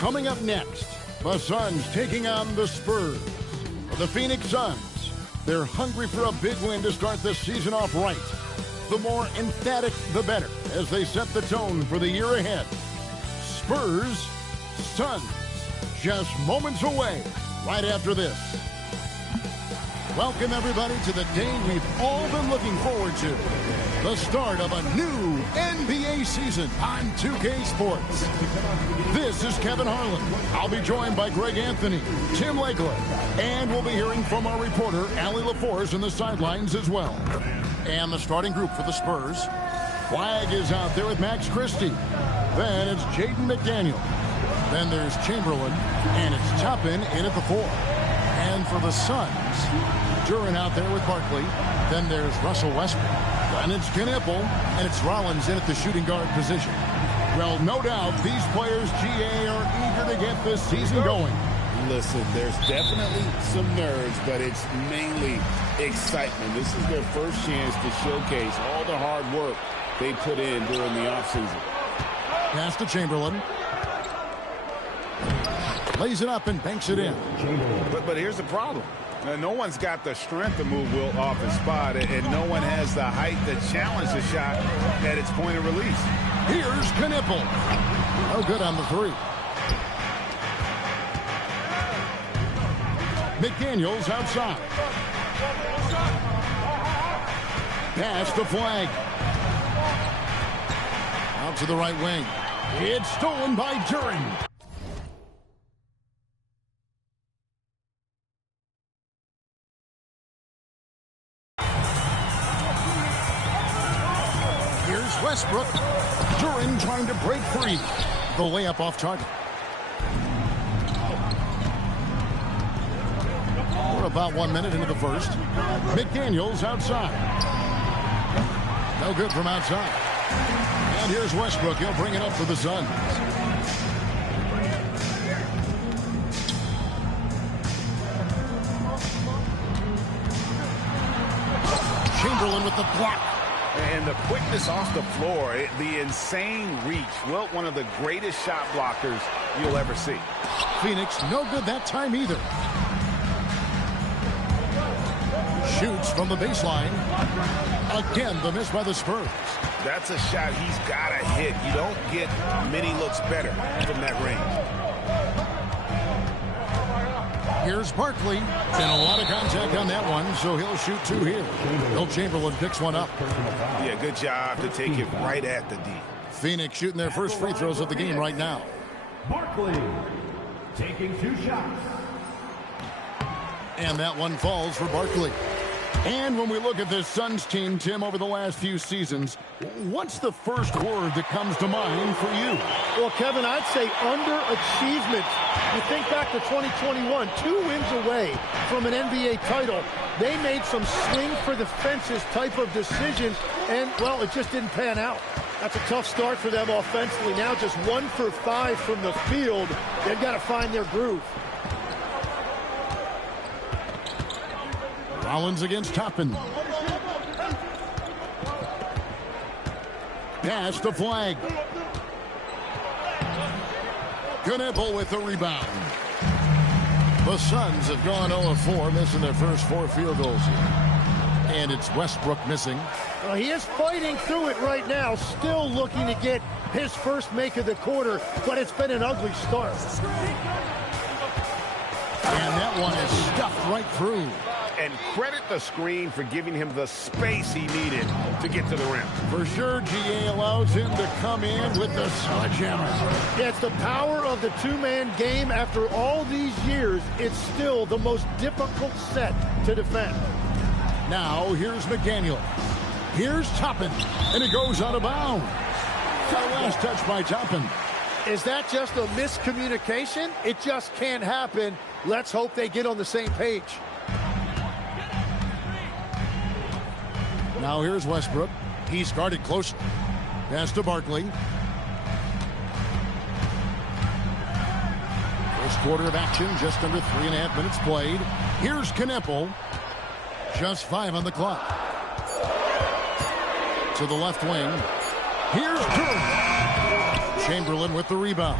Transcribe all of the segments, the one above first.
Coming up next, the Suns taking on the Spurs. The Phoenix Suns, they're hungry for a big win to start the season off right. The more emphatic, the better, as they set the tone for the year ahead. Spurs Suns, just moments away, right after this. Welcome, everybody, to the day we've all been looking forward to. The start of a new NBA season on 2K Sports. This is Kevin Harlan. I'll be joined by Greg Anthony, Tim Legler, and we'll be hearing from our reporter, Allie LaForce, in the sidelines as well. And the starting group for the Spurs. Flagg is out there with Max Christie. Then it's Jaden McDaniel. Then there's Chamberlain, and it's Toppin in at the 4. And for the Suns, Duran out there with Barkley. Then there's Russell Westbrook. Then it's Knipple, and it's Rollins in at the shooting guard position. Well, no doubt these players, GA, are eager to get this season going. Listen, there's definitely some nerves, but it's mainly excitement. This is their first chance to showcase all the hard work they put in during the offseason. Pass to Chamberlain. Lays it up and banks it in. But here's the problem. No one's got the strength to move Wilt off his spot, and no one has the height to challenge the shot at its point of release. Here's Knipple. No good on the 3. McDaniels outside. Pass to Flagg. Out to the right wing. It's stolen by Duran. Here's Westbrook. Duran trying to break free. The layup off target. We're about 1 minute into the first. McDaniels outside. No good from outside. And here's Westbrook. He'll bring it up for the Suns. Chamberlain with the block. And the quickness off the floor, the insane reach. Wilt, one of the greatest shot blockers you'll ever see. Phoenix, no good that time either. Shoots from the baseline. Again, the miss by the Spurs. That's a shot he's got to hit. You don't get many looks better from that range. Here's Barkley. And a lot of contact on that one, so he'll shoot 2 here. Wilt Chamberlain picks one up. Yeah, good job to take it right at the D. Phoenix shooting their first free throws of the game right now. Barkley taking 2 shots. And that one falls for Barkley. And when we look at this Suns team, Tim, over the last few seasons, what's the first word that comes to mind for you? Well, Kevin, I'd say underachievement. You think back to 2021, 2 wins away from an NBA title. They made some swing for the fences type of decisions, and, well, it just didn't pan out. That's a tough start for them offensively. Now just 1 for 5 from the field. They've got to find their groove. Rollins against Toppin. Pass to Flagg. Knipple with the rebound. The Suns have gone 0-4, missing their first 4 field goals here. And it's Westbrook missing. Well, he is fighting through it right now, still looking to get his first make of the quarter, but it's been an ugly start. And that one is stuffed right through. And credit the screen for giving him the space he needed to get to the rim. For sure, GA allows him to come in with the sledgehammer. Yeah, it's the power of the 2-man game. After all these years, it's still the most difficult set to defend. Now, here's McDaniel. Here's Toppin, and it goes out of bounds. The last touch by Toppin. Is that just a miscommunication? It just can't happen. Let's hope they get on the same page. Now here's Westbrook. He's guarded closely. Pass to Barkley. First quarter of action, just under 3.5 minutes played. Here's Knipple. Just 5 on the clock. To the left wing. Here's Duran. Chamberlain with the rebound.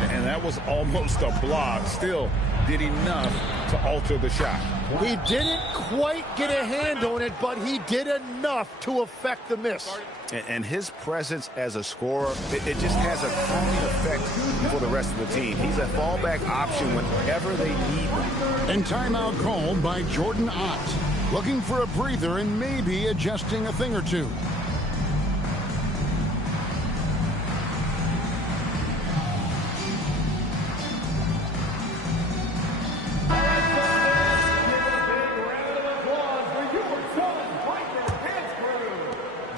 And that was almost a block. Still did enough to alter the shot. He didn't quite get a hand on it, but he did enough to affect the miss. And his presence as a scorer, it just has a calming effect for the rest of the team. He's a fallback option whenever they need one. And timeout called by Jordan Ott. Looking for a breather and maybe adjusting a thing or two.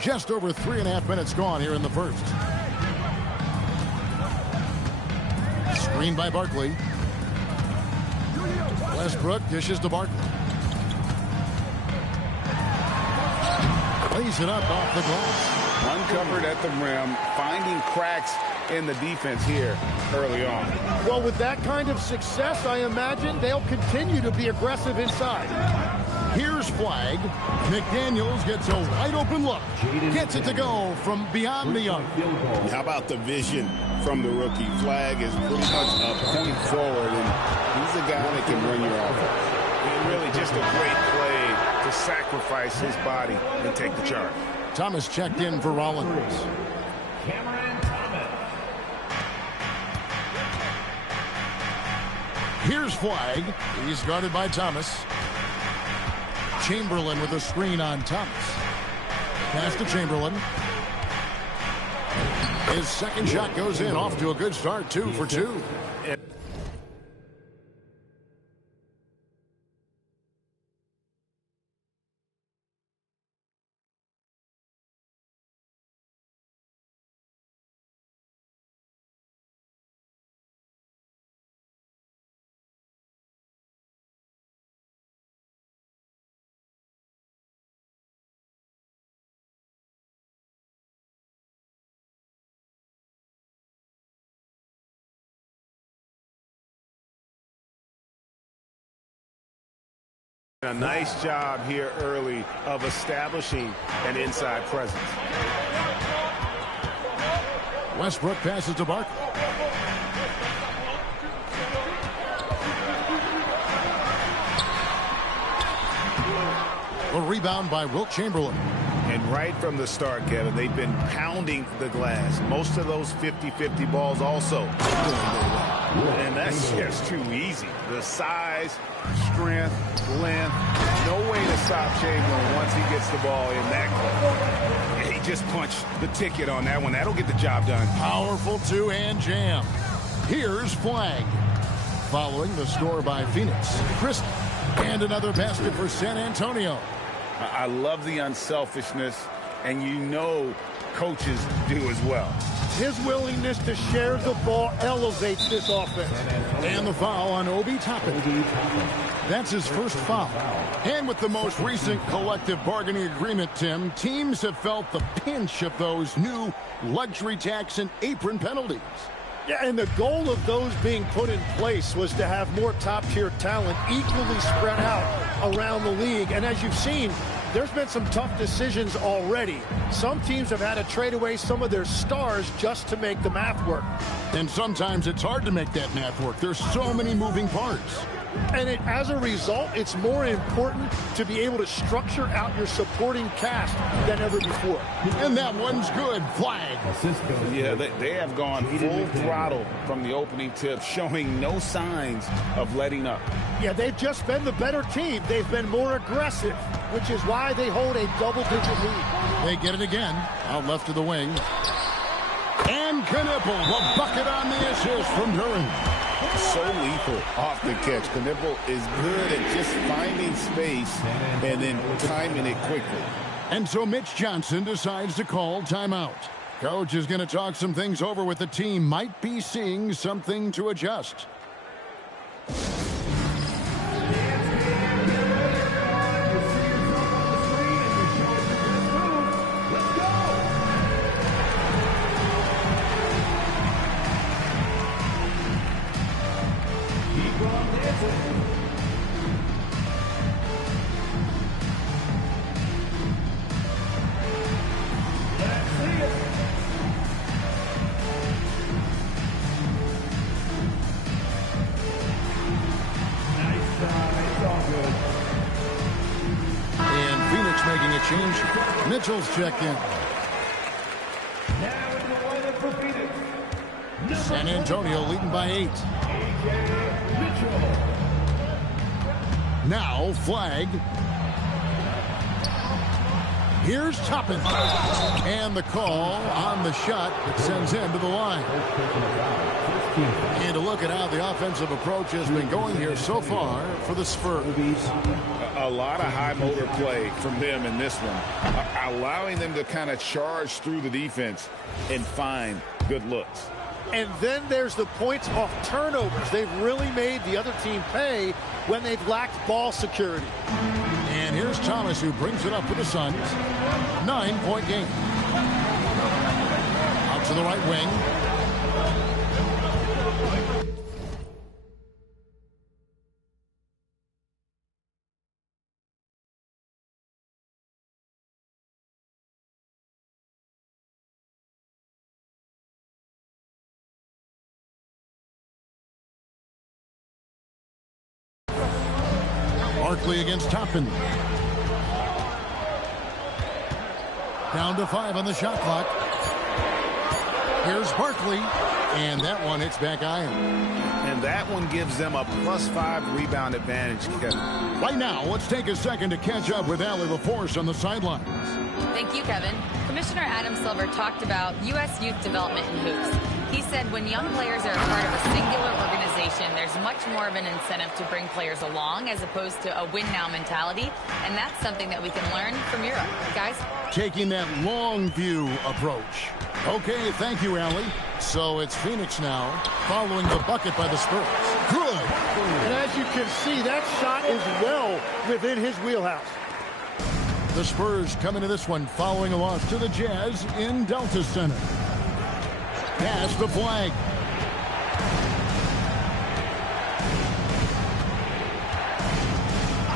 Just over 3.5 minutes gone here in the first. Screen by Barkley. Westbrook dishes to Barkley. Lays it up off the glass. Uncovered at the rim, finding cracks in the defense here early on. Well, with that kind of success, I imagine they'll continue to be aggressive inside. Here's flag. McDaniels gets a wide open look. Gets it to go from beyond the arc. How about the vision from the rookie? Flag is pretty much a point forward, and he's a guy that can run your offense. Really just a great play to sacrifice his body and take the charge. Thomas checked in for Rollins. Here's flag. He's guarded by Thomas. Chamberlain with a screen on Thomas. Pass to Chamberlain. His second shot goes in. Off to a good start. 2 for 2. A nice job here early of establishing an inside presence. Westbrook passes to Barkley. A rebound by Wilt Chamberlain. And right from the start, Kevin, they've been pounding the glass. Most of those 50-50 balls also going their way. And that's just too easy. The size, strength, length, no way to stop Chamberlain once he gets the ball in that close. He just punched the ticket on that one. That'll get the job done. Powerful two-hand jam. Here's flag. Following the score by Phoenix. Chris, and another basket for San Antonio. I love the unselfishness, and you know coaches do as well. His willingness to share the ball elevates this offense. And the foul on Obi Toppin. That's his first foul. And with the most recent collective bargaining agreement, Tim, teams have felt the pinch of those new luxury tax and apron penalties. Yeah, and the goal of those being put in place was to have more top-tier talent equally spread out around the league. And as you've seen, there's been some tough decisions already. Some teams have had to trade away some of their stars just to make the math work. And sometimes it's hard to make that math work. There's so many moving parts. And as a result, it's more important to be able to structure out your supporting cast than ever before. And that one's good. Flag. Yeah, they have gone full throttle from the opening tip, showing no signs of letting up. Yeah, they've just been the better team. They've been more aggressive, which is why they hold a double-digit lead. They get it again. Out left to the wing. And Knipple, the bucket on the assist from Duran. So lethal off the catch. Knipple is good at just finding space and then timing it quickly. And so Mitch Johnson decides to call timeout. Coach is going to talk some things over with the team. Might be seeing something to adjust. a change. Mitchell's checked in. Now in the lineup for Phoenix. San Antonio leading by 8. Mitchell. Now flag. Here's Toppin. And the call on the shot that sends him to the line. And a look at how the offensive approach has been going here so far for the Spurs. A lot of high motor play from them in this one, allowing them to kind of charge through the defense and find good looks. And then there's the points off turnovers. They've really made the other team pay when they've lacked ball security. And here's Thomas, who brings it up for the Suns. 9-point game. Out to the right wing. Barkley against Toppin. Down to 5 on the shot clock. Here's Barkley. And that one hits back iron. And that one gives them a +5 rebound advantage, Kevin. Right now, let's take a second to catch up with Allie LaForce on the sidelines. Thank you, Kevin. Commissioner Adam Silver talked about U.S. youth development in hoops. He said when young players are a part of a singular organization, there's much more of an incentive to bring players along as opposed to a win-now mentality, and that's something that we can learn from Europe. Guys? Taking that long view approach. Okay, thank you, Allie. So it's Phoenix now, following the bucket by the Spurs. Good. And as you can see, that shot is well within his wheelhouse. The Spurs come into this one following a loss to the Jazz in Delta Center. Pass the flag.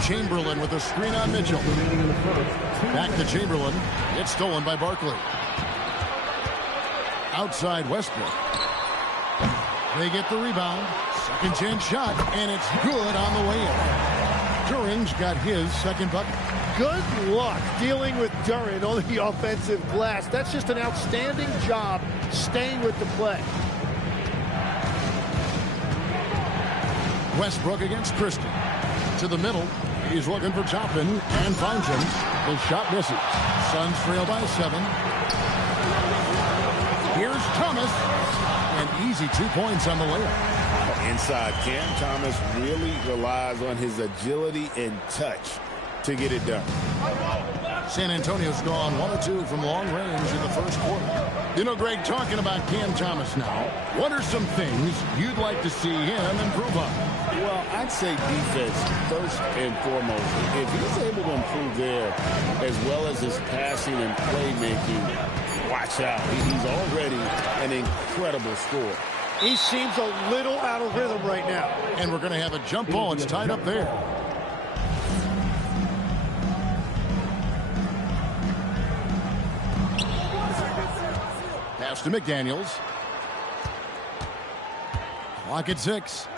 Chamberlain with a screen on Mitchell. Back to Chamberlain. It's stolen by Barkley. Outside Westbrook. They get the rebound. Second chance shot, and it's good on the way in. Duran's got his second bucket. Good luck dealing with Duran on the offensive glass. That's just an outstanding job staying with the play. Westbrook against Christie. To the middle. He's looking for Toppin and finds him. The shot misses. Suns trail by 7. Here's Thomas. An easy 2 points on the layup. Inside, Cam Thomas really relies on his agility and touch to get it done. San Antonio's gone 1 or 2 from long range in the first quarter. You know, Greg, talking about Cam Thomas now, what are some things you'd like to see him improve on? Well, I'd say defense first and foremost. If he's able to improve there, as well as his passing and playmaking, watch out. He's already an incredible scorer. He seems a little out of rhythm right now. And we're going to have a jump ball. It's tied up there. Pass to McDaniels. Clock at 6.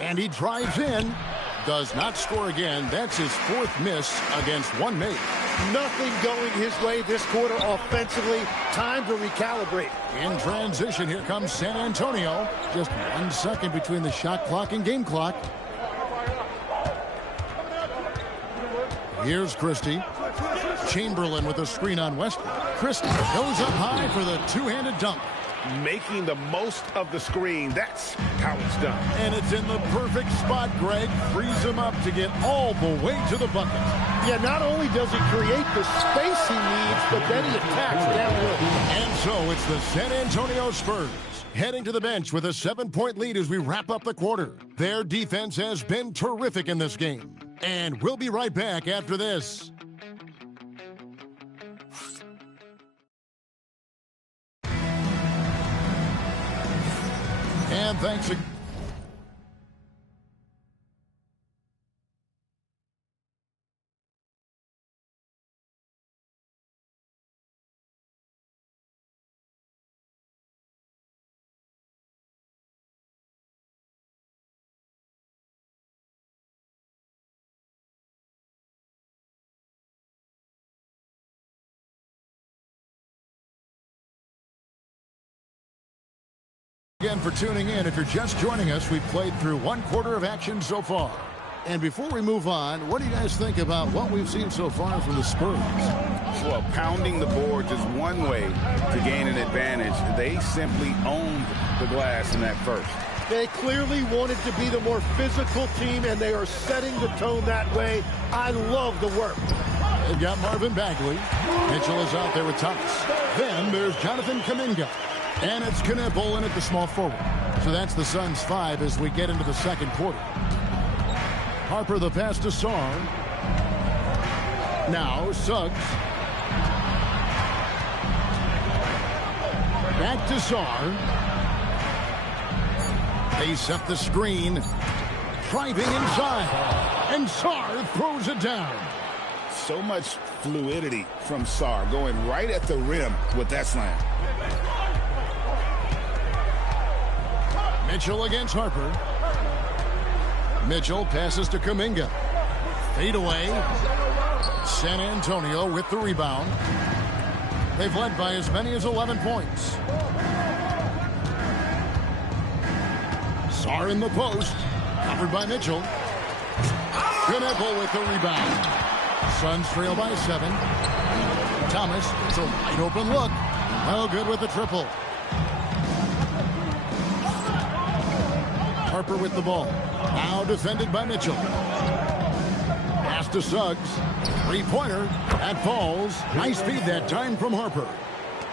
And he drives in. Does not score again. That's his 4th miss against one mate. Nothing going his way this quarter offensively. Time to recalibrate. In transition, here comes San Antonio. Just 1 second between the shot clock and game clock. Here's Christie. Chamberlain with a screen on Westbrook. Christie goes up high for the two-handed dunk. Making the most of the screen. That's how it's done. And it's in the perfect spot, Greg. Frees him up to get all the way to the bucket. Yeah, not only does he create the space he needs, but then he attacks downhill. And so it's the San Antonio Spurs heading to the bench with a 7-point lead as we wrap up the quarter. Their defense has been terrific in this game. And we'll be right back after this. And thanks again. Again for tuning in. If you're just joining us, we've played through one quarter of action so far. And before we move on, what do you guys think about what we've seen so far from the Spurs? Well, pounding the boards is one way to gain an advantage. They simply owned the glass in that first. They clearly wanted to be the more physical team, and they are setting the tone that way. I love the work. They've got Marvin Bagley. Mitchell is out there with Thomas. Then there's Jonathan Kuminga. And it's Knipple in at the small forward. So that's the Suns 5 as we get into the second quarter. Harper the pass to Sarr. Now Suggs. Back to Sarr. They set the screen. Driving inside. And Sarr throws it down. So much fluidity from Sarr, going right at the rim with that slam. Mitchell against Harper. Mitchell passes to Kuminga. Fade away. San Antonio with the rebound. They've led by as many as 11 points. Sarr in the post. Covered by Mitchell. Knipple with the rebound. Suns trail by 7. Thomas, it's a wide open look. No good with the triple. Harper with the ball. Now defended by Mitchell. Pass to Suggs. Three-pointer. That falls. Nice feed that time from Harper.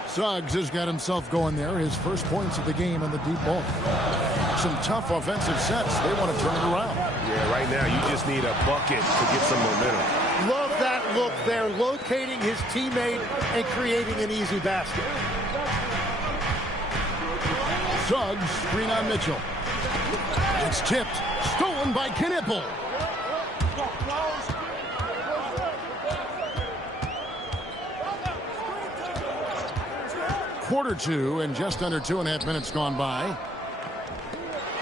Suggs has got himself going there. His first points of the game on the deep ball. Some tough offensive sets. They want to turn it around. Yeah, right now you just need a bucket to get some momentum. Love that look there, locating his teammate and creating an easy basket. Suggs, screen on Mitchell. It's tipped. Stolen by Knipple. Quarter 2 and just under 2.5 minutes gone by.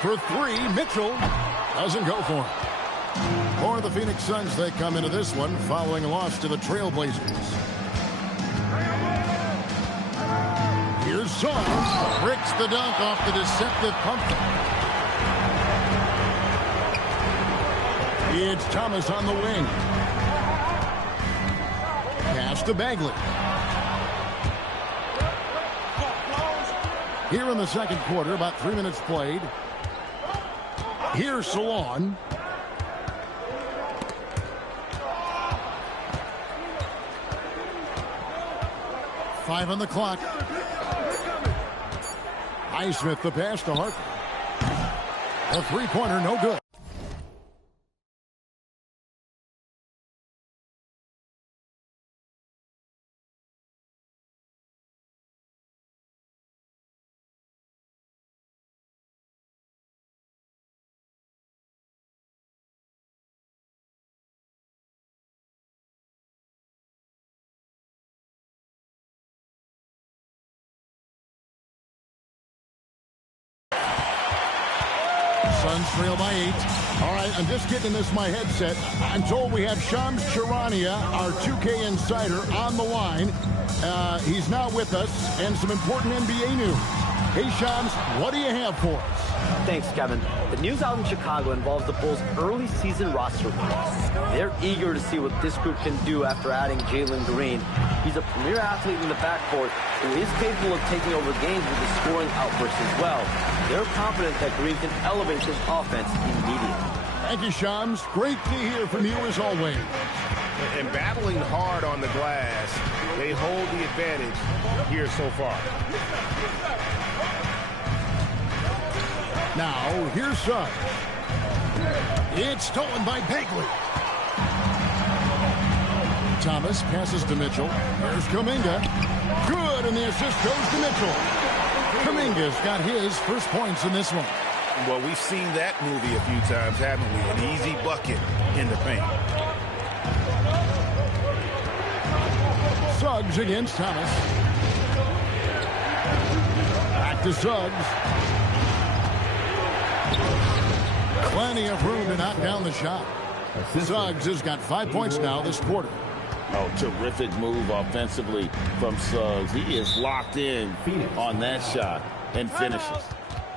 For 3, Mitchell doesn't go for it. For the Phoenix Suns, they come into this one following a loss to the Trailblazers. Here's Sarr. Bricks the dunk off the deceptive pump. It's Thomas on the wing. Pass to Bagley. Here in the second quarter, about 3 minutes played. Here's Salon. Five on the clock. Highsmith the pass to Harper. A three-pointer, no good. Suns trail by 8. All right, I'm just getting this my headset. I'm told we have Shams Charania, our 2K insider, on the line. He's now with us, and some important NBA news. Hey, Shams, what do you have for us? Thanks, Kevin. The news out in Chicago involves the Bulls' early season roster release. They're eager to see what this group can do after adding Jalen Green. He's a premier athlete in the backcourt who is capable of taking over games with his scoring outbursts as well. They're confident that Green can elevate his offense immediately. Thank you, Shams. Great to hear from you as always. And battling hard on the glass, they hold the advantage here so far. Now, here's Suggs. It's stolen by Bagley. Thomas passes to Mitchell. There's Kuminga. Good, and the assist goes to Mitchell. Kuminga's got his first points in this one. Well, we've seen that movie a few times, haven't we? An easy bucket in the paint. Suggs against Thomas. Back to Suggs. Plenty of room to knock down the shot. Suggs has got 5 points now this quarter. Oh, terrific move offensively from Suggs. He is locked in on that shot and finishes.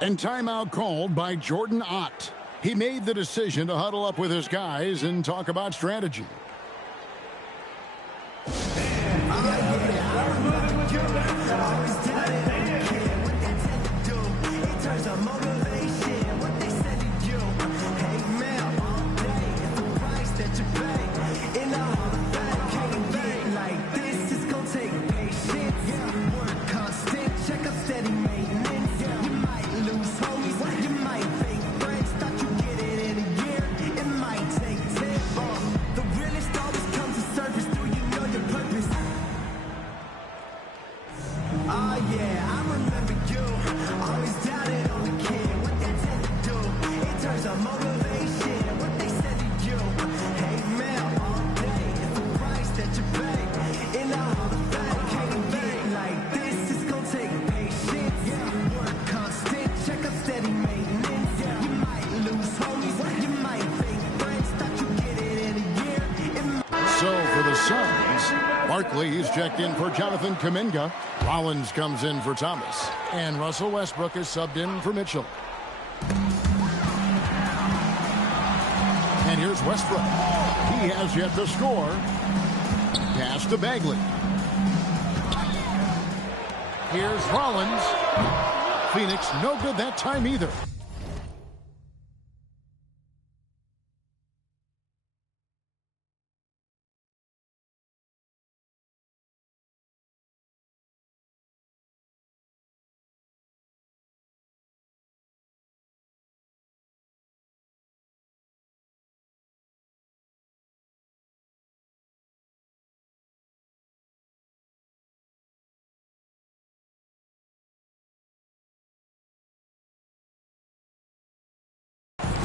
And timeout called by Jordan Ott. He made the decision to huddle up with his guys and talk about strategy. He's checked in for Jonathan Kuminga. Rollins comes in for Thomas. And Russell Westbrook is subbed in for Mitchell. And here's Westbrook. He has yet to score. Pass to Bagley. Here's Rollins. Phoenix no good that time either.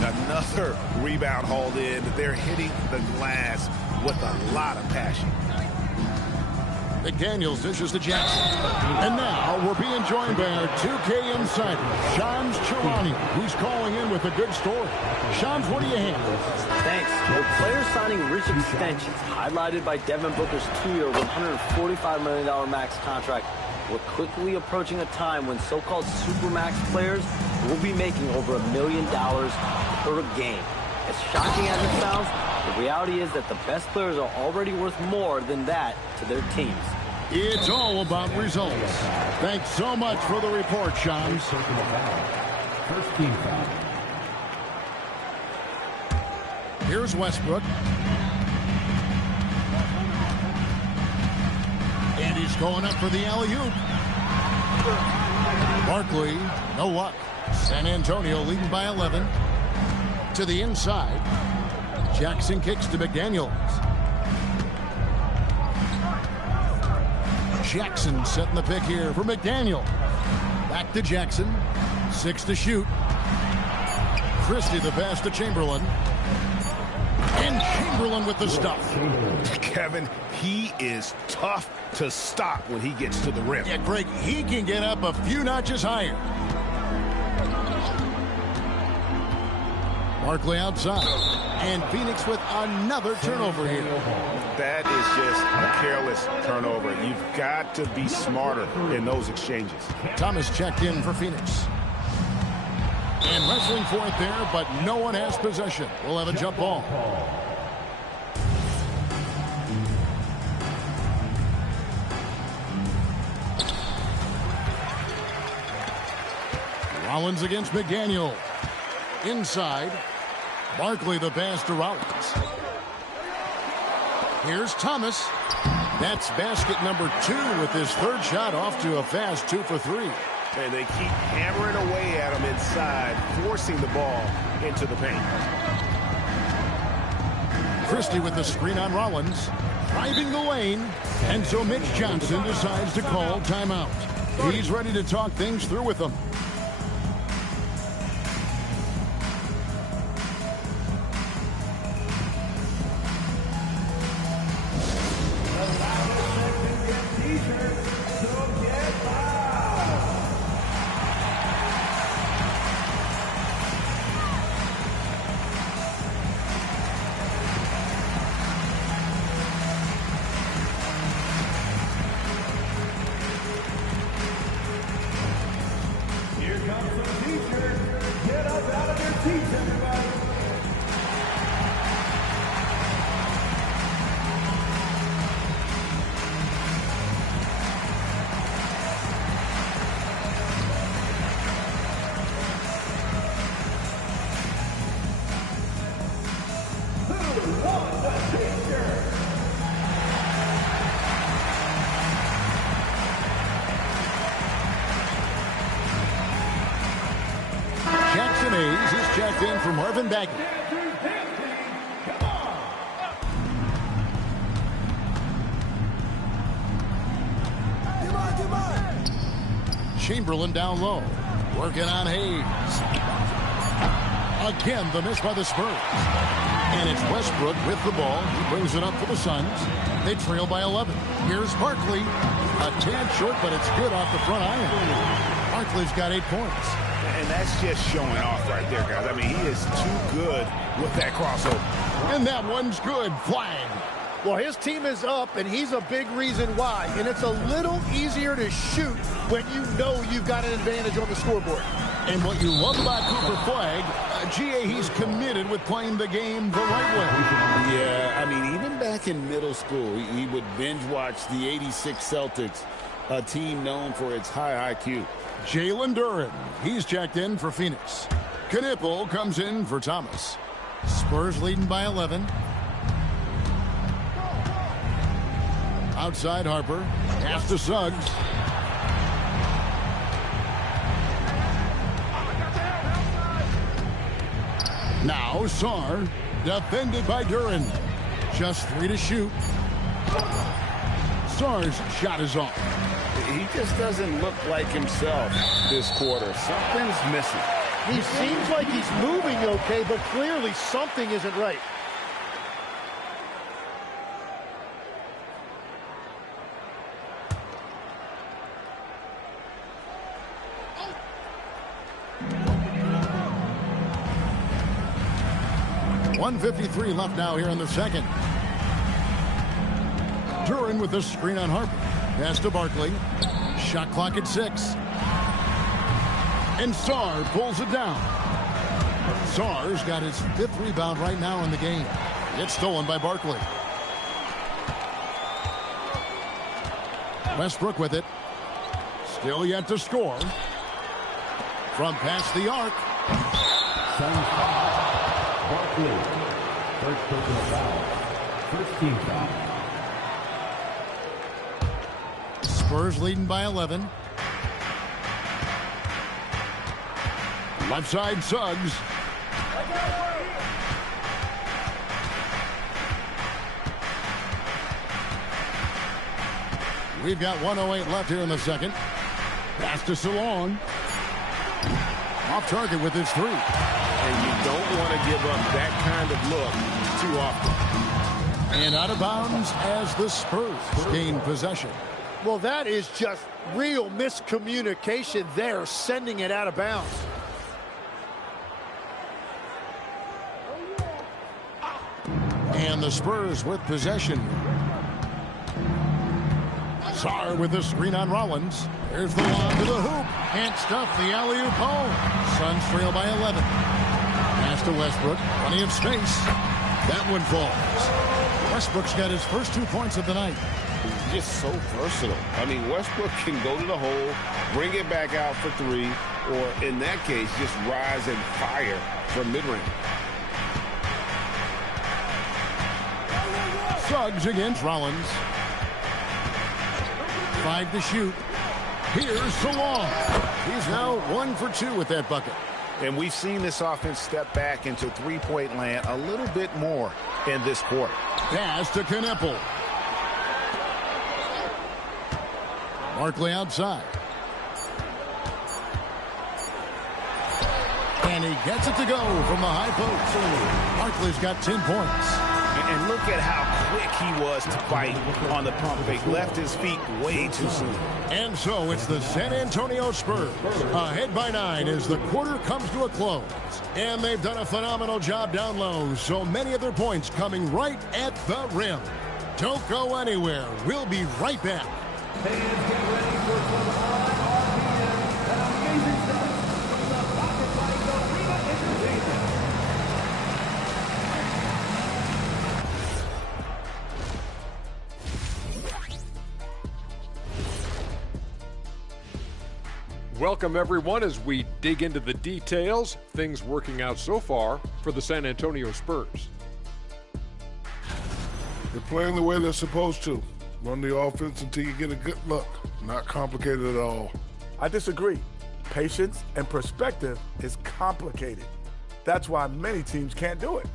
Another rebound hauled in. They're hitting the glass with a lot of passion. McDaniels dishes to Jackson. And now we're being joined by our 2K insider, Shams Charania, who's calling in with a good story. Shams, what do you have? Thanks. Well, players signing rich extensions, highlighted by Devin Booker's 2-year, $145 million max contract, we're quickly approaching a time when so-called supermax players will be making over $1 million per game. As shocking as it sounds, the reality is that the best players are already worth more than that to their teams. It's all about results. Thanks so much for the report, Shams. First team foul. Here's Westbrook. And he's going up for the alley-oop. Barkley, no luck. San Antonio leading by 11. To the inside. Jackson kicks to McDaniels. Jackson setting the pick here for McDaniel. Back to Jackson. 6 to shoot. Christie the pass to Chamberlain. And Chamberlain with the stuff. Kevin, he is tough to stop when he gets to the rim. Yeah, Greg, he can get up a few notches higher. Barkley outside. And Phoenix with another turnover here. That is just a careless turnover. You've got to be smarter in those exchanges. Thomas checked in for Phoenix. And wrestling for it there, but no one has possession. We'll have a jump ball. Rollins against McDaniel. Inside. Barkley the pass to Rollins. Here's Thomas. That's basket number 2 with his third shot off to a fast 2 for 3. And they keep hammering away at him inside, forcing the ball into the paint. Christie with the screen on Rollins. Driving the lane. And so Mitch Johnson decides to call timeout. He's ready to talk things through with them. checked in for Marvin Bagley. Chamberlain down low. Working on Hayes. Again, the miss by the Spurs. And it's Westbrook with the ball. He brings it up for the Suns. They trail by 11. Here's Barkley. A tad short, but it's good off the front iron. Barkley's got 8 points. And that's just showing off right there, guys. I mean, he is too good with that crossover. And that one's good. Flag. Well, his team is up, and he's a big reason why. And it's a little easier to shoot when you know you've got an advantage on the scoreboard. And what you love about Cooper Flag, GA, he's committed with playing the game the right way. Yeah, I mean, even back in middle school, he would binge watch the '86 Celtics, a team known for its high IQ. Jalen Duren, he's checked in for Phoenix. Knipple comes in for Thomas. Spurs leading by 11. Outside Harper. Pass to Suggs. Now Sarr. Defended by Duren. Just 3 to shoot. Sarr's shot is off. He just doesn't look like himself this quarter. Something's missing. He seems like he's moving okay, but clearly something isn't right. .153 left now here in the second. Duren with the screen on Harper. Pass to Barkley. Shot clock at 6. And Sarr pulls it down. Sarr's got his 5th rebound right now in the game. It's stolen by Barkley. Westbrook with it. Still yet to score. From past the arc. Suns foul. Barkley. First personal foul. First team foul. Spurs leading by 11. Left side Suggs. We've got 1:08 left here in the second. Pass to Salon. Off target with his 3. And you don't want to give up that kind of look too often. And out of bounds as the Spurs gain possession. Well, that is just real miscommunication there, sending it out of bounds. And the Spurs with possession. Sarr with the screen on Rollins. There's the lob to the hoop. Can't stuff the alley-oop home. Suns trail by 11. Pass to Westbrook. Plenty of space. That one falls. Westbrook's got his first 2 points of the night. He's just so versatile. I mean, Westbrook can go to the hole, bring it back out for 3, or in that case, just rise and fire from mid-range. Suggs against Rollins. 5 to shoot. Here's Salon. He's now 1 for 2 with that bucket. And we've seen this offense step back into three-point land a little bit more in this quarter. Pass to Knipple. Barkley outside. And he gets it to go from the high post. Barkley's got 10 points. And look at how quick he was to fight on the pump fake. Left his feet way too soon. And so it's the San Antonio Spurs ahead by 9 as the quarter comes to a close. And they've done a phenomenal job down low. So many of their points coming right at the rim. Don't go anywhere. We'll be right back. Fans get ready for some high RPM and amazing stuff from the Pocket Fight Arena Entertainment. Welcome, everyone, as we dig into the details. Things working out so far for the San Antonio Spurs. They're playing the way they're supposed to. Run the offense until you get a good look. Not complicated at all. I disagree. Patience and perspective is complicated. That's why many teams can't do it.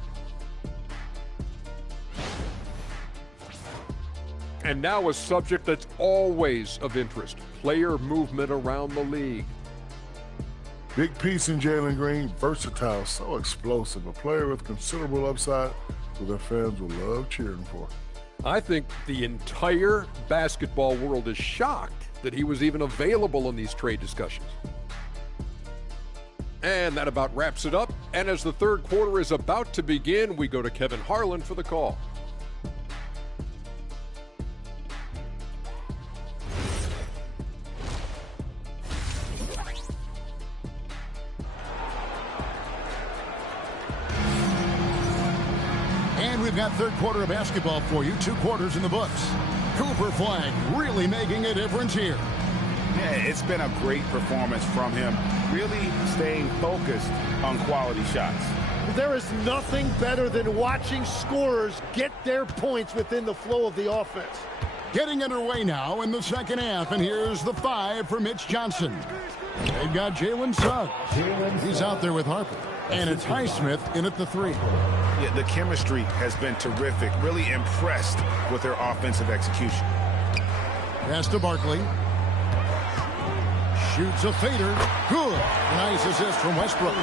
And now a subject that's always of interest, player movement around the league. Big piece in Jalen Green, versatile, so explosive, a player with considerable upside who their fans will love cheering for. I think the entire basketball world is shocked that he was even available in these trade discussions. And that about wraps it up. And as the third quarter is about to begin, we go to Kevin Harlan for the call. And we've got third quarter of basketball for you. 2 quarters in the books. Cooper Flag really making a difference here. Yeah, it's been a great performance from him, really staying focused on quality shots. There is nothing better than watching scorers get their points within the flow of the offense. Getting underway now in the second half, and here's the 5 for Mitch Johnson. They've got Jalen Suggs. He's out there with Harper. And it's Highsmith in at the 3. Yeah, the chemistry has been terrific. Really impressed with their offensive execution. Pass to Barkley. Shoots a fader. Good. Nice assist from Westbrook.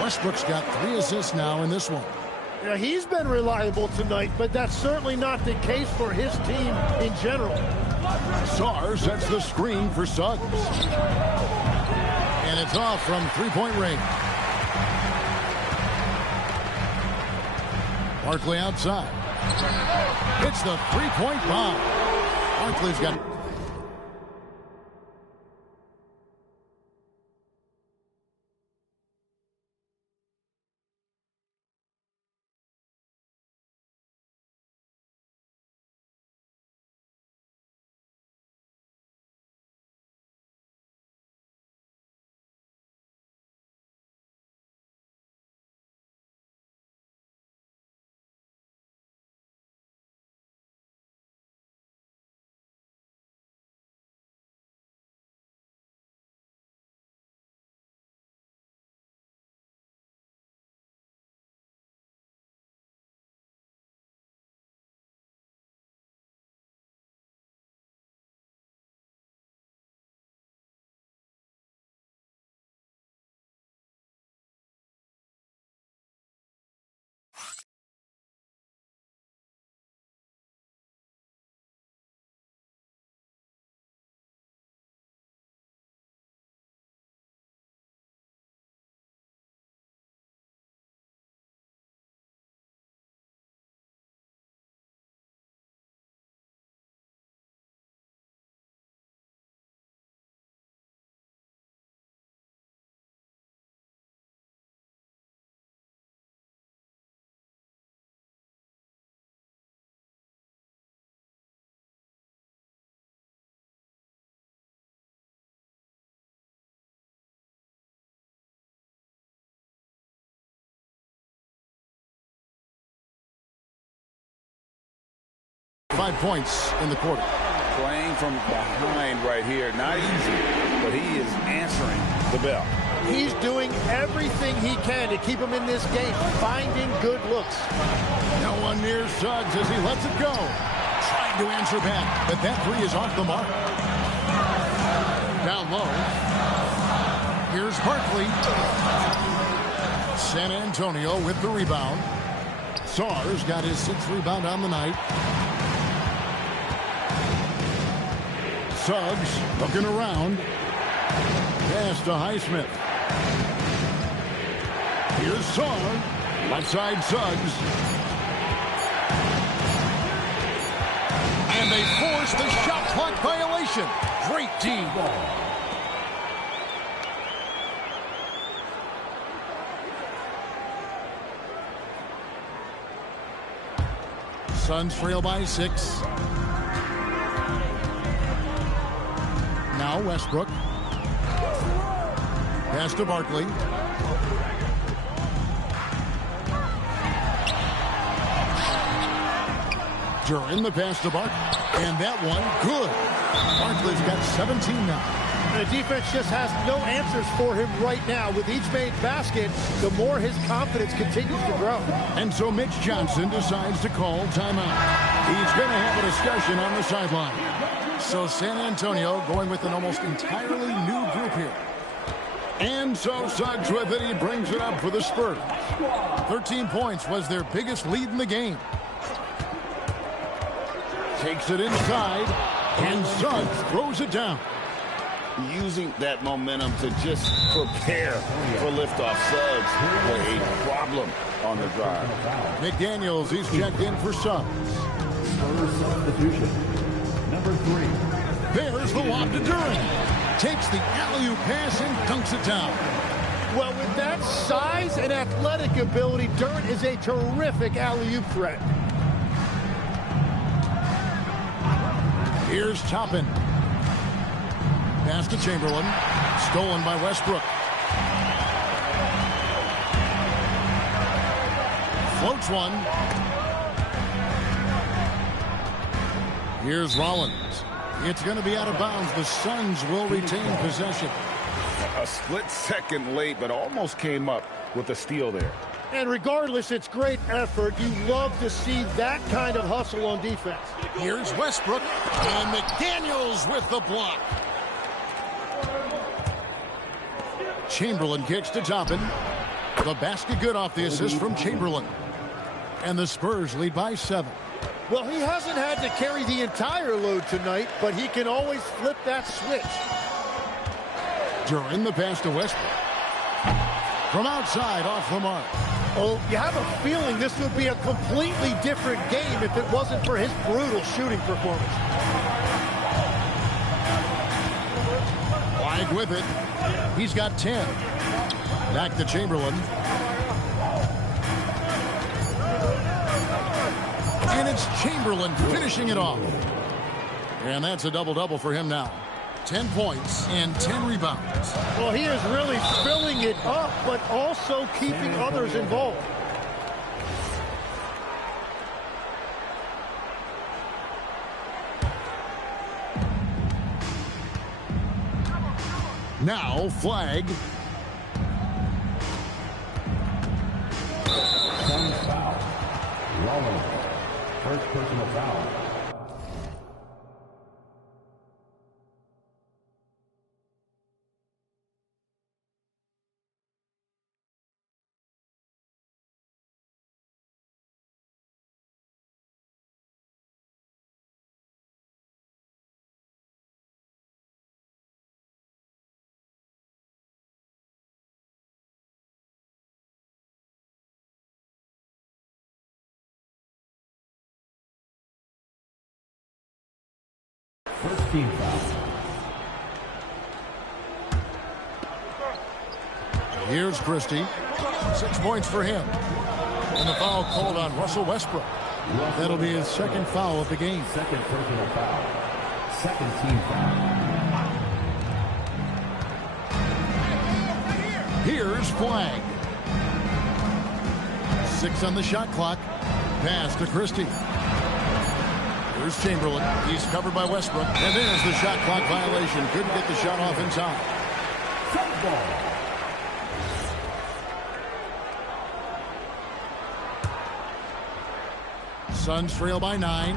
Westbrook's got 3 assists now in this one. Yeah, he's been reliable tonight, but that's certainly not the case for his team in general. Sarr sets the screen for Suggs. And it's off from three-point range. Barkley outside. Hits the three-point bomb. Barkley's got... ...5 points in the quarter. Playing from behind right here. Not easy, but he is answering the bell. He's doing everything he can to keep him in this game, finding good looks. No one near Suggs as he lets it go. Trying to answer back, but that 3 is off the mark. Down low. Here's Barkley. San Antonio with the rebound. Sarr's got his 6th rebound on the night. Suggs looking around. Pass to Highsmith. Here's Sarr. Left side Suggs. And they force the shot clock violation. Great team ball. Suns trail by 6. Now Westbrook. Pass to Barkley. During the pass to Barkley. And that one, good. Barkley's got 17 now. And the defense just has no answers for him right now. With each made basket, the more his confidence continues to grow. And so Mitch Johnson decides to call timeout. He's going to have a discussion on the sideline. So San Antonio going with an almost entirely new group here. And so Suggs with it. He brings it up for the Spurs. 13 points was their biggest lead in the game. Takes it inside, and Suggs throws it down. Using that momentum to just prepare for liftoff. Suggs with a problem on the drive. McDaniels, he's checked in for Suggs. Spurs substitution. Number 3. There's the lob to Duren. Takes the alley-oop pass and dunks it down. Well, with that size and athletic ability, Duren is a terrific alley-oop threat. Here's Toppin. Pass to Chamberlain. Stolen by Westbrook. Floats one. Here's Rollins. It's going to be out of bounds. The Suns will retain possession. A split second late, but almost came up with a steal there. And regardless, it's great effort. You love to see that kind of hustle on defense. Here's Westbrook, and McDaniels with the block. Chamberlain kicks to Toppin. The basket good off the assist from Chamberlain. And the Spurs lead by 7. Well, he hasn't had to carry the entire load tonight, but he can always flip that switch. Duren the pass to Westbrook. From outside, off the mark. Oh, you have a feeling this would be a completely different game if it wasn't for his brutal shooting performance. Wide with it. He's got 10. Back to Chamberlain. And it's Chamberlain finishing it off. And that's a double-double for him now. 10 points and 10 rebounds. Well, he is really filling it up, but also keeping others involved. Now, flag. Suns foul. Rollins. First personal foul. First team foul. Here's Christie. 6 points for him. And the foul called on Russell Westbrook. That'll be his second foul of the game. Second personal foul. Second team foul. Here's flag. 6 on the shot clock. Pass to Christie. Here's Chamberlain. He's covered by Westbrook. And there's the shot clock violation. Couldn't get the shot off in time. Suns trail by 9.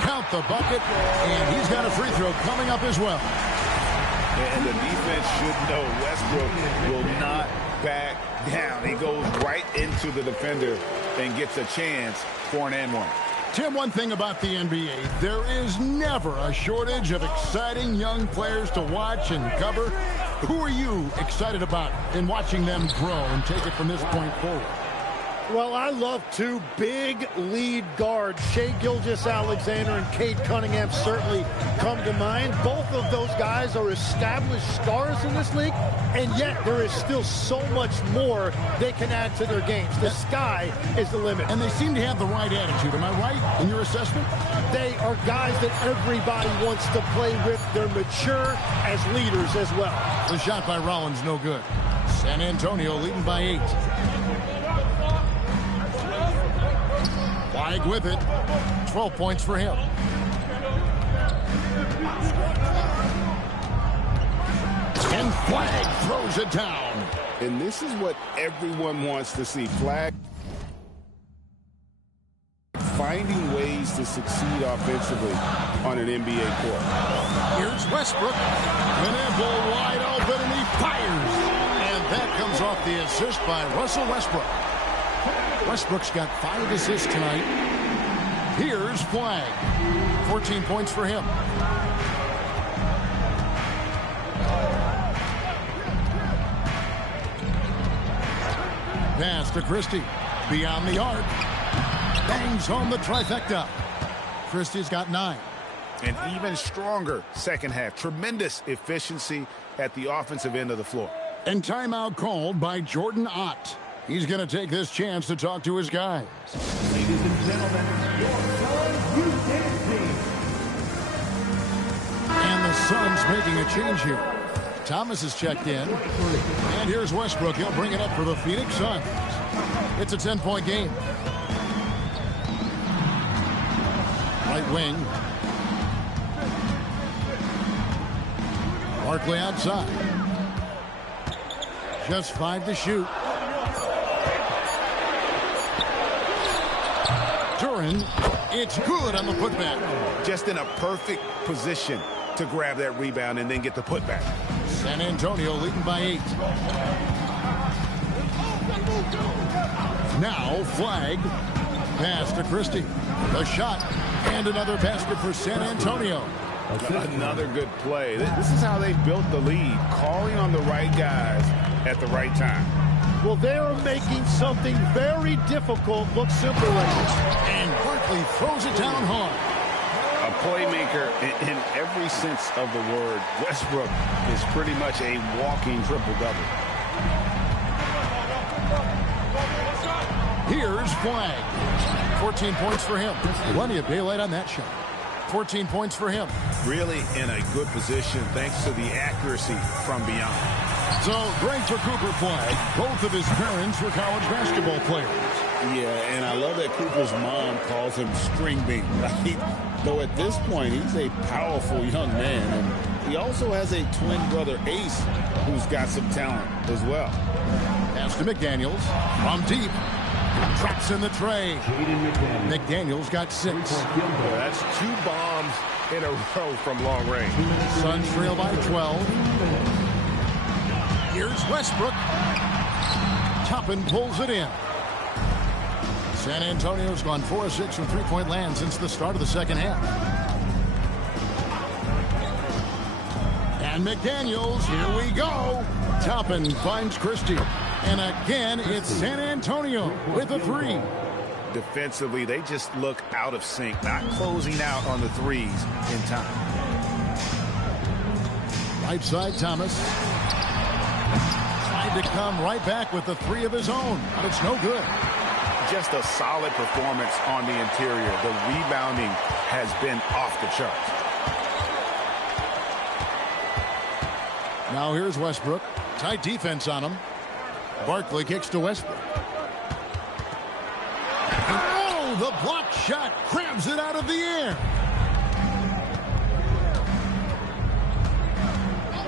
Count the bucket. And he's got a free throw coming up as well. And the defense should know Westbrook will not back down. He goes right into the defender and gets a chance for an and one. Tim, one thing about the NBA, there is never a shortage of exciting young players to watch and cover. Who are you excited about in watching them grow and take it from this point forward? Well, I love 2 big lead guards. Shai Gilgeous-Alexander and Cade Cunningham certainly come to mind. Both of those guys are established stars in this league, and yet there is still so much more they can add to their games. The sky is the limit. And they seem to have the right attitude. Am I right in your assessment? They are guys that everybody wants to play with. They're mature as leaders as well. The shot by Rollins, no good. San Antonio leading by 8. Flag with it. 12 points for him. And Flag throws it down. And this is what everyone wants to see. Flag finding ways to succeed offensively on an NBA court. Here's Westbrook. Knipple wide open, and he fires. And that comes off the assist by Russell Westbrook. Westbrook's got 5 assists tonight. Here's Flag. 14 points for him. Pass to Christie. Beyond the arc. Bangs home the trifecta. Christie's got 9. An even stronger second half. Tremendous efficiency at the offensive end of the floor. And timeout called by Jordan Ott. He's going to take this chance to talk to his guys. Ladies and gentlemen, your Spurs Youth team. And the Suns making a change here. Thomas is checked in. And here's Westbrook. He'll bring it up for the Phoenix Suns. It's a 10-point game. Right wing. Barkley outside. Just 5 to shoot. Duran, it's good on the putback. Just in a perfect position to grab that rebound and then get the putback. San Antonio leading by 8. Now Flag. Pass to Christie. The shot. And another basket for San Antonio. Another good play. This is how they built the lead. Calling on the right guys at the right time. Well, they are making something very difficult look simple right now. And Barkley throws it down hard. A playmaker in every sense of the word. Westbrook is pretty much a walking triple-double. Here's Flag. 14 points for him. Plenty of daylight on that shot. 14 points for him. Really in a good position thanks to the accuracy from beyond. So great for Cooper Flag. Both of his parents were college basketball players. Yeah, and I love that Cooper's mom calls him String Bean. Right? Though at this point, he's a powerful young man. And he also has a twin brother, Ace, who's got some talent as well. Pass to McDaniels. From deep. Drops in the tray. McDaniels got 6. That's 2 bombs in a row from long range. Suns trail by 12. Here's Westbrook. Toppin pulls it in. San Antonio's gone 4 of 6 from three-point land since the start of the second half. And McDaniels, here we go. Toppin finds Christie. And again, it's San Antonio with a 3. Defensively, they just look out of sync, not closing out on the threes in time. Right side, Thomas. Tried to come right back with the 3 of his own, but it's no good. Just a solid performance on the interior. The rebounding has been off the charts. Now here's Westbrook. Tight defense on him. Barkley kicks to Westbrook. And oh, the block shot grabs it out of the air.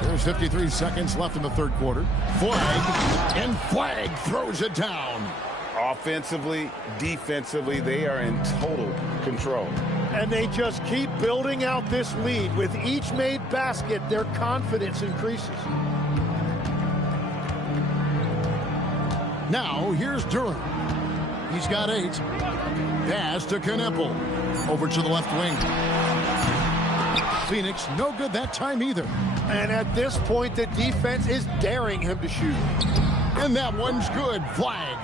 There's 53 seconds left in the third quarter. Flag, and Flag throws it down. Offensively, defensively, they are in total control. And they just keep building out this lead. With each made basket, their confidence increases. Now, here's Duran. He's got 8. Pass to Knipple. Over to the left wing. Phoenix, no good that time either. And at this point, the defense is daring him to shoot. And that one's good. Flag.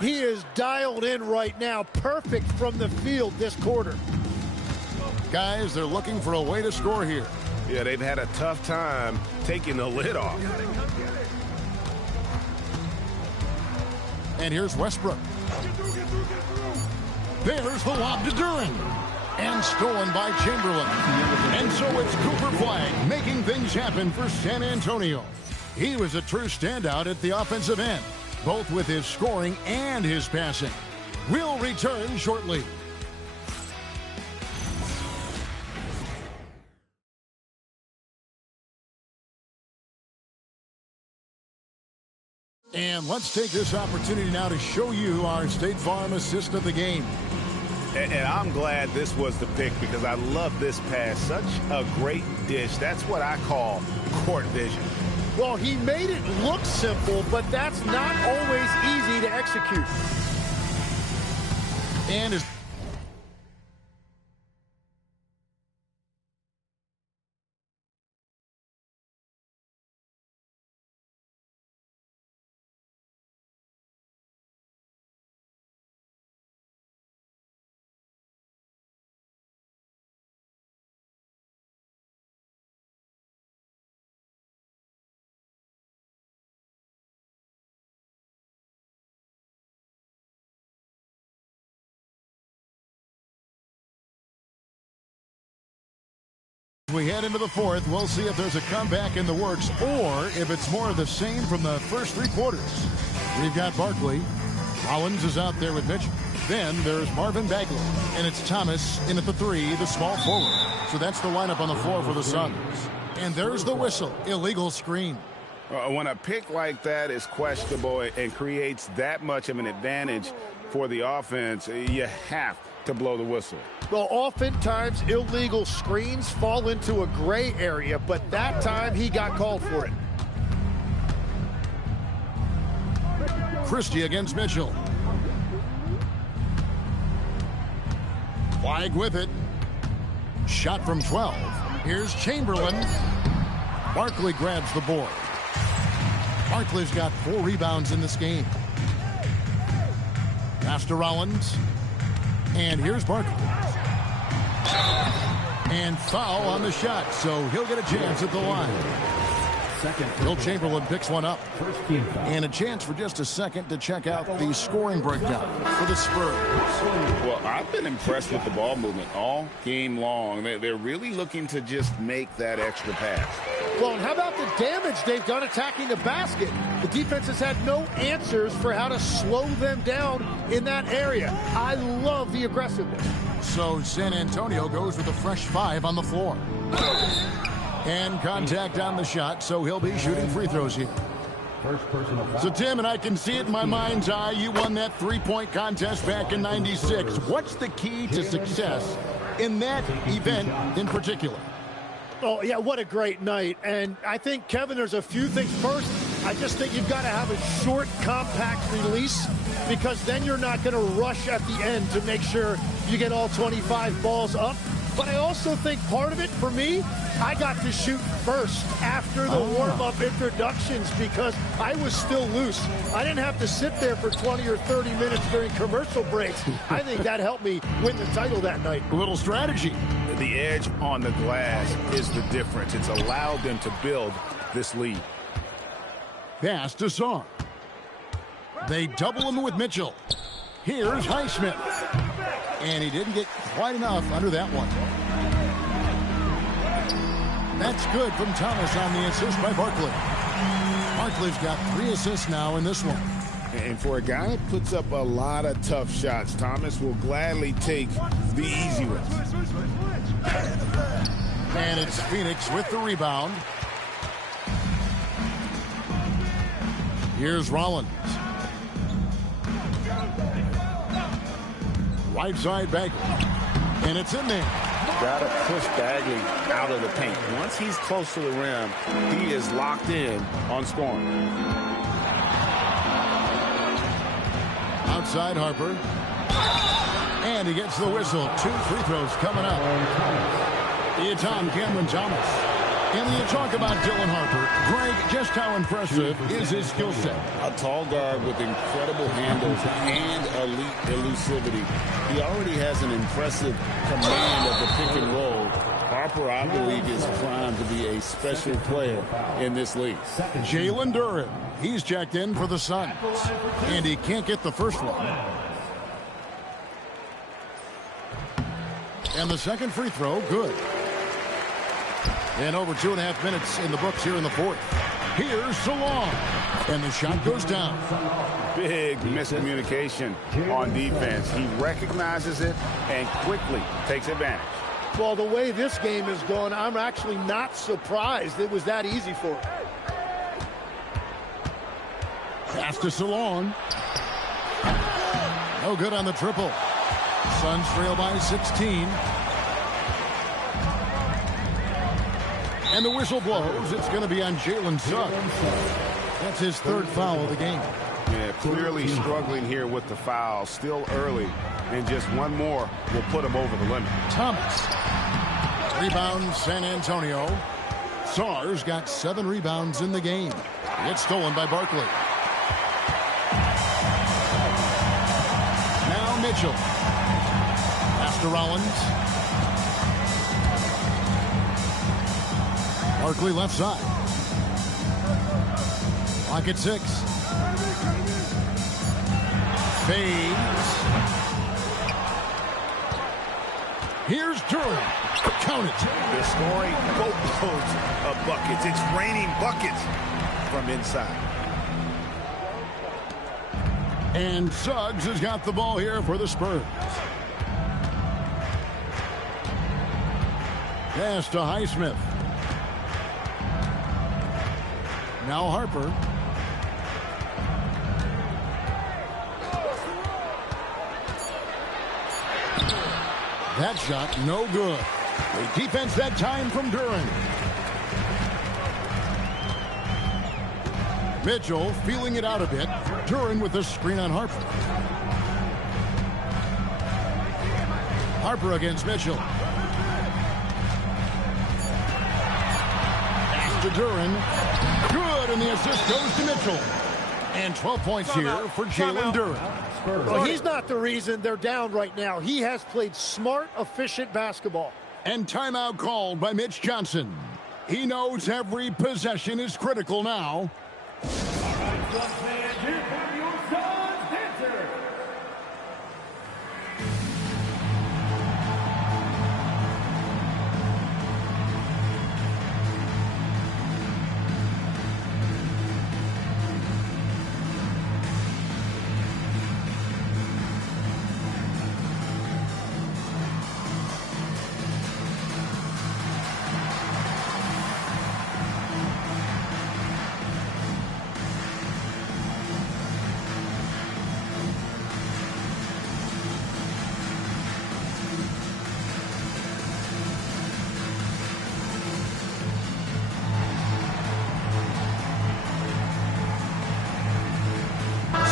He is dialed in right now. Perfect from the field this quarter. Guys, they're looking for a way to score here. Yeah, they've had a tough time taking the lid off. And here's Westbrook. There's the lob to Duran. And stolen by Chamberlain. And so it's Cooper Flag making things happen for San Antonio. He was a true standout at the offensive end, both with his scoring and his passing. We'll return shortly. And let's take this opportunity now to show you our State Farm assist of the game. And I'm glad this was the pick because I love this pass. Such a great dish. That's what I call court vision. Well, he made it look simple, but that's not always easy to execute. And his we head into the fourth, we'll see if there's a comeback in the works or if it's more of the same from the first three quarters. We've got Barkley. Rollins is out there with Mitchell. Then there's Marvin Bagley. And it's Thomas in at the three, the small forward. So that's the lineup on the floor for the Suns. And there's the whistle. Illegal screen. When a pick like that is questionable and creates that much of an advantage for the offense, you have to blow the whistle. Well, oftentimes illegal screens fall into a gray area, but that time he got called for it. Christie against Mitchell. Flag with it. Shot from 12. Here's Chamberlain. Barkley grabs the board. Barkley's got 4 rebounds in this game. Pass to Rollins. And here's Barkley. And foul on the shot, so he'll get a chance at the line. Will Chamberlain picks one up. And a chance for just a second to check out the scoring breakdown for the Spurs. Well, I've been impressed with the ball movement all game long. They're really looking to just make that extra pass. Well, and how about the damage they've done attacking the basket? The defense has had no answers for how to slow them down in that area. I love the aggressiveness. So San Antonio goes with a fresh 5 on the floor. And contact on the shot, so he'll be shooting free throws here. So, Tim, and I can see it in my mind's eye, you won that three-point contest back in '96. What's the key to success in that event in particular? Oh, yeah, what a great night. And I think, Kevin, there's a few things. First, I just think you've got to have a short, compact release because then you're not going to rush at the end to make sure you get all 25 balls up. But I also think part of it, for me, I got to shoot first after the warm-up introductions because I was still loose. I didn't have to sit there for 20 or 30 minutes during commercial breaks. I think that helped me win the title that night. A little strategy. The edge on the glass is the difference. It's allowed them to build this lead. Pass to Sarr. They double him with Mitchell. Here's Highsmith. And he didn't get quite enough under that one. That's good from Thomas on the assist by Barkley. Barkley's got 3 assists now in this one. And for a guy that puts up a lot of tough shots, Thomas will gladly take the easy ones. And it's Phoenix with the rebound. Here's Rollins. Right side Bagley. And it's in there. Got to push Bagley out of the paint. Once he's close to the rim, he is locked in on scoring. Outside Harper. And he gets the whistle. 2 free throws coming up. It's on Cameron Thomas. And when you talk about Dylan Harper, Greg, just how impressive is his skill set? A tall guard with incredible handles and elite elusivity. He already has an impressive command of the pick and roll. Harper, I believe, is primed to be a special player in this league. Jalen Duren, he's checked in for the Suns, and he can't get the first one. And the second free throw, good. And over 2.5 minutes in the books here in the fourth. Here's Salon. And the shot goes down. Big miscommunication on defense. He recognizes it and quickly takes advantage. Well, the way this game is going, I'm actually not surprised it was that easy for him. Pass to Salon. No good on the triple. Suns trail by 16. And the whistle blows. It's going to be on Jalen Suggs. That's his third foul of the game. Yeah, clearly struggling here with the foul. Still early. And just one more will put him over the limit. Thomas. Rebound, San Antonio. Sars got 7 rebounds in the game. It's stolen by Barkley. Now Mitchell. Pass to Rollins. Barkley left side. Clock at 6. Fades. Here's Duren. Count it. They're scoring boatloads of buckets. It's raining buckets from inside. And Suggs has got the ball here for the Spurs. Pass to Highsmith. Now Harper. That shot no good. The defense that time from Duren. Mitchell feeling it out a bit. Duren with the screen on Harper. Harper against Mitchell. Pass to Duren. Good, and the assist goes to Mitchell. And 12 points here for Jalen Duren. Well, he's not the reason they're down right now. He has played smart, efficient basketball. And timeout called by Mitch Johnson. He knows every possession is critical now.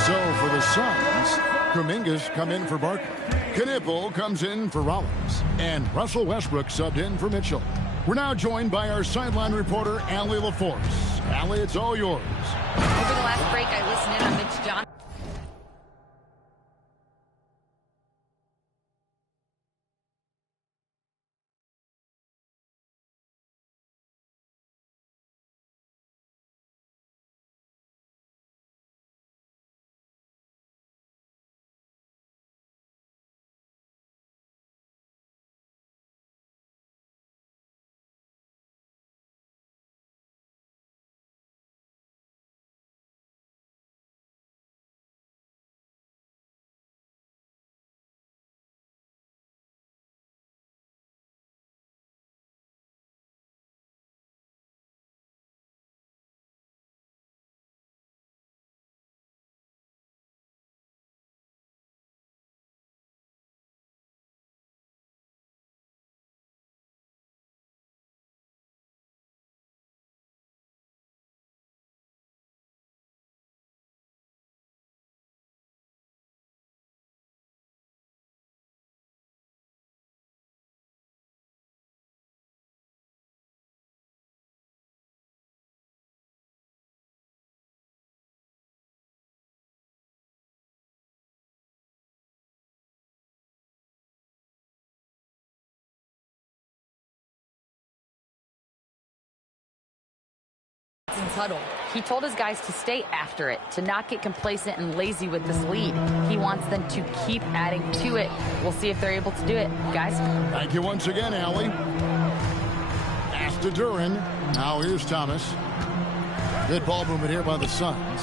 So for the Suns, Kuminga's come in for Barkley. Knipple comes in for Rollins. And Russell Westbrook subbed in for Mitchell. We're now joined by our sideline reporter, Allie LaForce. Allie, it's all yours. Over the last break, I listened in on Mitch Johnson. huddle. He told his guys to stay after it, to not get complacent and lazy with this lead. He wants them to keep adding to it. We'll see if they're able to do it, guys. Thank you once again, Allie. Pass to Duren. Now here's Thomas. Good ball movement here by the Suns.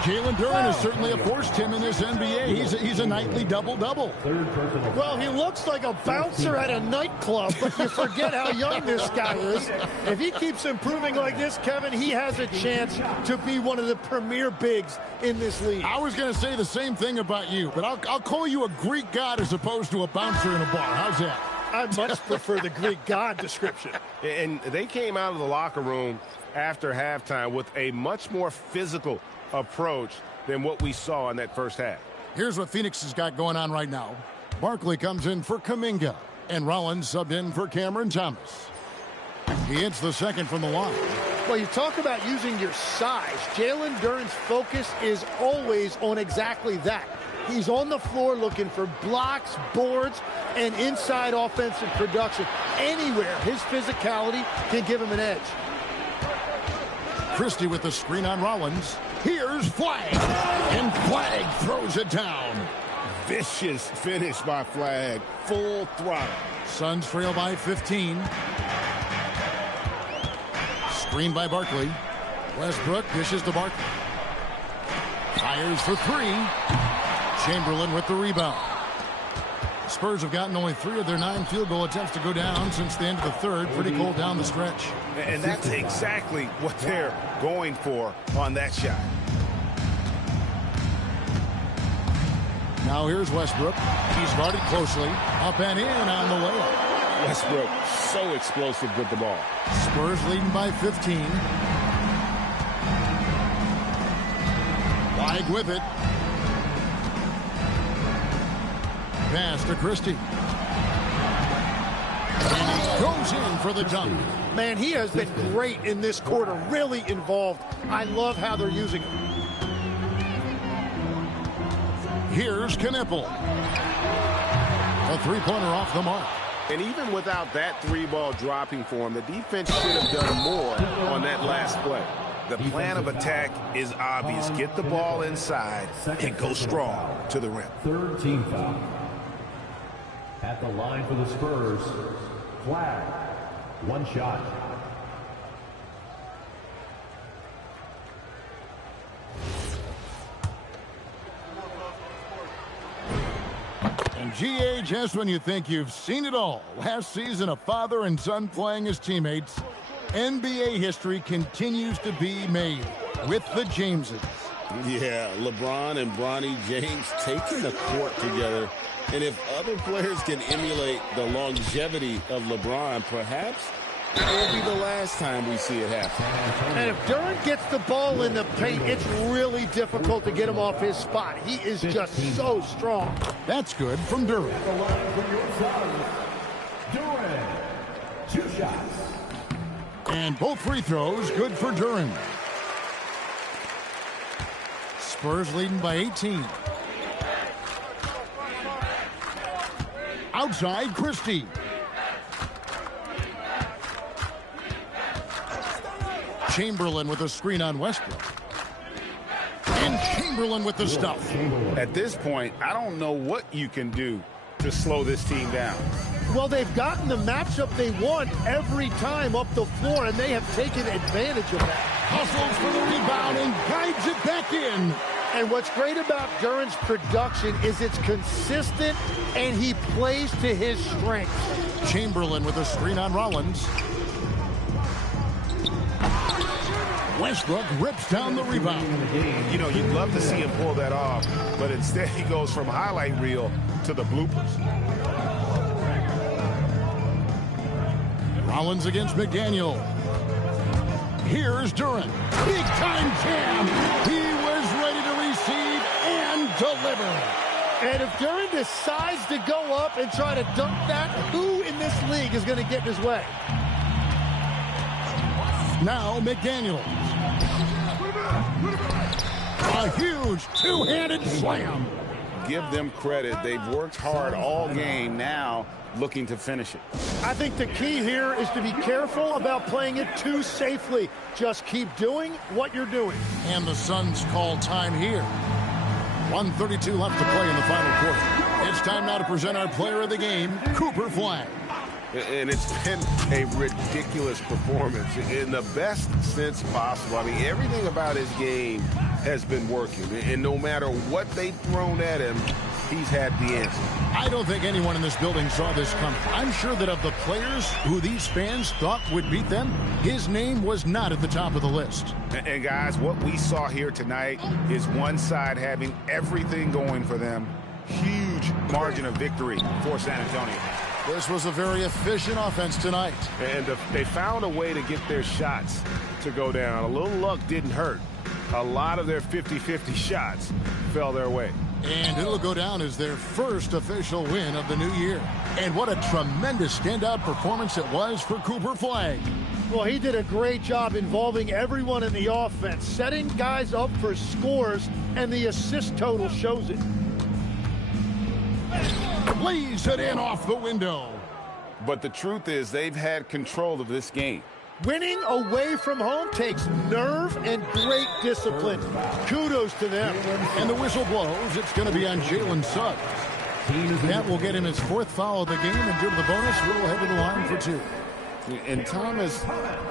Jalen Duren has certainly a force team in this NBA. He's a nightly double-double. Well, he looks like a bouncer at a nightclub, but you forget how young this guy is. If he keeps improving like this, Kevin, he has a chance to be one of the premier bigs in this league. I was going to say the same thing about you, but I'll call you a Greek god as opposed to a bouncer in a bar. How's that? I much prefer the Greek god description. And they came out of the locker room after halftime with a much more physical approach than what we saw in that first half. Here's what Phoenix has got going on right now. Barkley comes in for Kuminga, and Rollins subbed in for Cameron Thomas. He hits the second from the line. Well, you talk about using your size. Jalen Duren's focus is always on exactly that. He's on the floor looking for blocks, boards, and inside offensive production. Anywhere his physicality can give him an edge. Christie with the screen on Rollins. Here's Flagg. And Flagg throws it down. Vicious finish by Flagg. Full throttle. Suns trail by 15. Screen by Barkley. Westbrook dishes to Barkley. Fires for three. Chamberlain with the rebound. Spurs have gotten only 3 of their 9 field goal attempts to go down since the end of the third. Pretty cold down the stretch. And that's exactly what they're going for on that shot. Now here's Westbrook. He's guarded closely. Up and in on the layup. Westbrook so explosive with the ball. Spurs leading by 15. Flagg with it. Pass to Christie. And he goes in for the dunk. Man, he has been great in this quarter, really involved. I love how they're using him. Here's Knippel. A three-pointer off the mark. And even without that 3-ball dropping for him, the defense should have done more on that last play. The plan of attack is obvious. Get the ball inside and go strong to the rim. Third team foul. At the line for the Spurs, Flagg. 1 shot. And GA, just when you think you've seen it all, last season a father and son playing as teammates, NBA history continues to be made with the Jameses. Yeah, LeBron and Bronny James taking the court together. And if other players can emulate the longevity of LeBron, perhaps it will be the last time we see it happen. And if Duren gets the ball in the paint, it's really difficult to get him off his spot. He is just so strong. That's good from Duren. At the line for your Suns, Duren. 2 shots. And both free throws good for Duren. Spurs leading by 18. Outside, Christie. Chamberlain with a screen on Westbrook. And Chamberlain with the stuff. At this point, I don't know what you can do to slow this team down. Well, they've gotten the matchup they want every time up the floor, and they have taken advantage of that. Hustles for the rebound and guides it back in. And what's great about Duren's production is it's consistent, and he plays to his strengths. Chamberlain with a screen on Rollins. Westbrook rips down the rebound. You know, you'd love to see him pull that off, but instead he goes from highlight reel to the bloopers. Rollins against McDaniel. Here's Duren. Big time jam. He was ready to receive and deliver. And if Duren decides to go up and try to dunk that, who in this league is going to get in his way? Now McDaniel. A huge two-handed slam. give them credit. They've worked hard all game, now looking to finish it. I think the key here is to be careful about playing it too safely. Just keep doing what you're doing. And the Suns call time here. 1:32 left to play in the final quarter. It's time now to present our player of the game, Cooper Flag. And it's been a ridiculous performance in the best sense possible. I mean, everything about his game has been working. And no matter what they've thrown at him, he's had the answer. I don't think anyone in this building saw this coming. I'm sure that of the players who these fans thought would beat them, his name was not at the top of the list. And guys, what we saw here tonight is one side having everything going for them. Huge margin of victory for San Antonio. This was a very efficient offense tonight. And they found a way to get their shots to go down. A little luck didn't hurt. A lot of their 50-50 shots fell their way. And it'll go down as their first official win of the new year. And what a tremendous standout performance it was for Cooper Flag. Well, he did a great job involving everyone in the offense, setting guys up for scores, and the assist total shows it. Lays it in off the window. But the truth is they've had control of this game. Winning away from home takes nerve and great discipline. Kudos to them. And the whistle blows. It's going to be on Jalen Suggs. That will get him his fourth foul of the game, and due to the bonus, we'll head to the line for two. And Thomas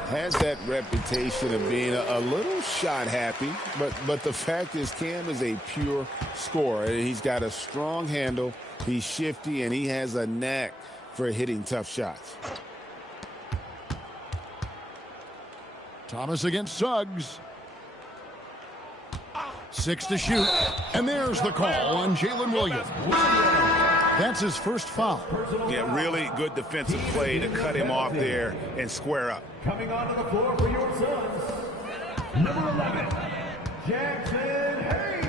has that reputation of being a little shot happy, but the fact is Cam is a pure scorer. He's got a strong handle, he's shifty, and he has a knack for hitting tough shots. Thomas against Suggs. 6 to shoot. And there's the call on Jalen Williams. That's his first foul. Yeah, really good defensive play to cut him off there and square up. Coming onto the floor for your Suns, number 11, Jackson Hayes.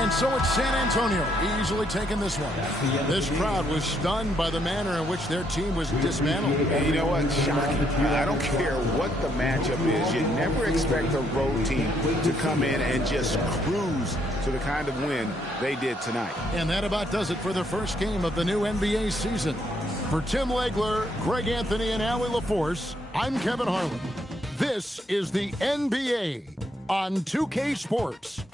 And so it's San Antonio easily taking this one. This crowd was stunned by the manner in which their team was dismantled. And you know what? Shocking. I don't care what the matchup is. You never expect a road team to come in and just cruise to the kind of win they did tonight. And that about does it for the first game of the new NBA season. For Tim Legler, Greg Anthony, and Allie LaForce, I'm Kevin Harlan. This is the NBA on 2K Sports.